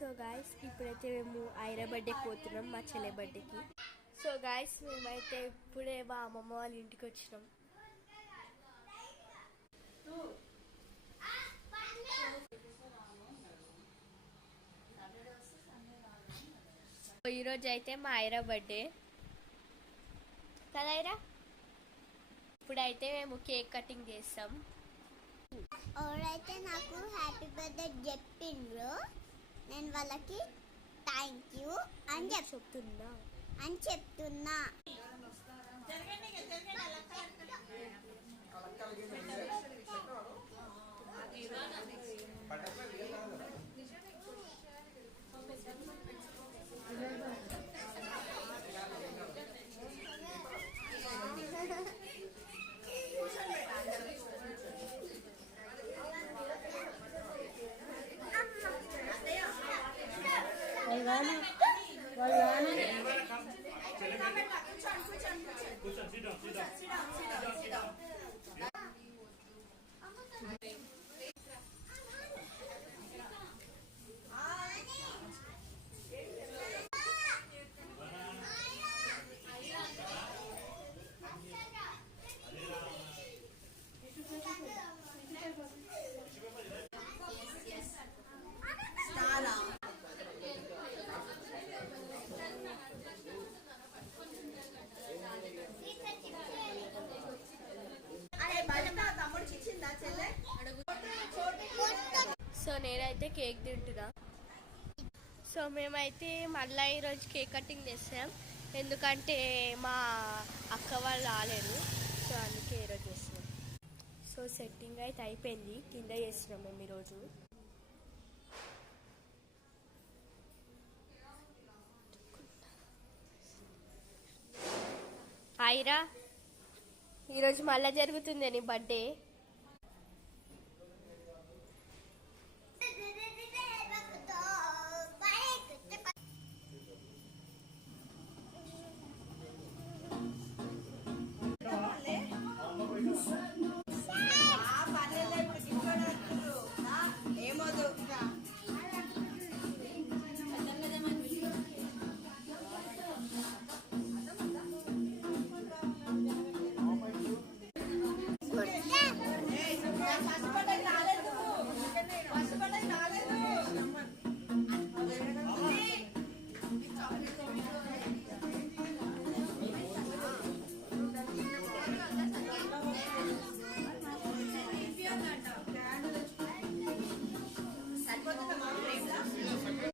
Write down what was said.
So guys ఇప్పుడైతే మేము ఐరా బర్త్డేకి పోతున్నాం, మా చెల్లె బర్త్డేకి. సో గాయస్ మేమైతే ఇప్పుడే మా అమ్మమ్మ వాళ్ళ ఇంటికి వచ్చినాం. ఈరోజు అయితే మా ఐరా బర్త్డే కదా ఐరా. ఇప్పుడైతే మేము కేక్ కటింగ్ చేస్తాం. ఎవరైతే నాకు హ్యాపీ బర్త్డే చెప్పిండ్రు నేను వాళ్ళకి థ్యాంక్ యూ అని చెప్తున్నా. సో నేనైతే కేక్ తింటున్నా. సో మేమైతే మళ్ళీ ఈరోజు కేక్ కటింగ్ చేస్తాం, ఎందుకంటే మా అక్క వాళ్ళు రాలేరు. సో అందుకే ఈరోజు చేస్తున్నాం. సో సెట్టింగ్ అయితే అయిపోయింది, కింద చేస్తున్నాం మేము ఈరోజు. ఐరా ఈరోజు మళ్ళీ జరుగుతుంది నీ బర్త్డే.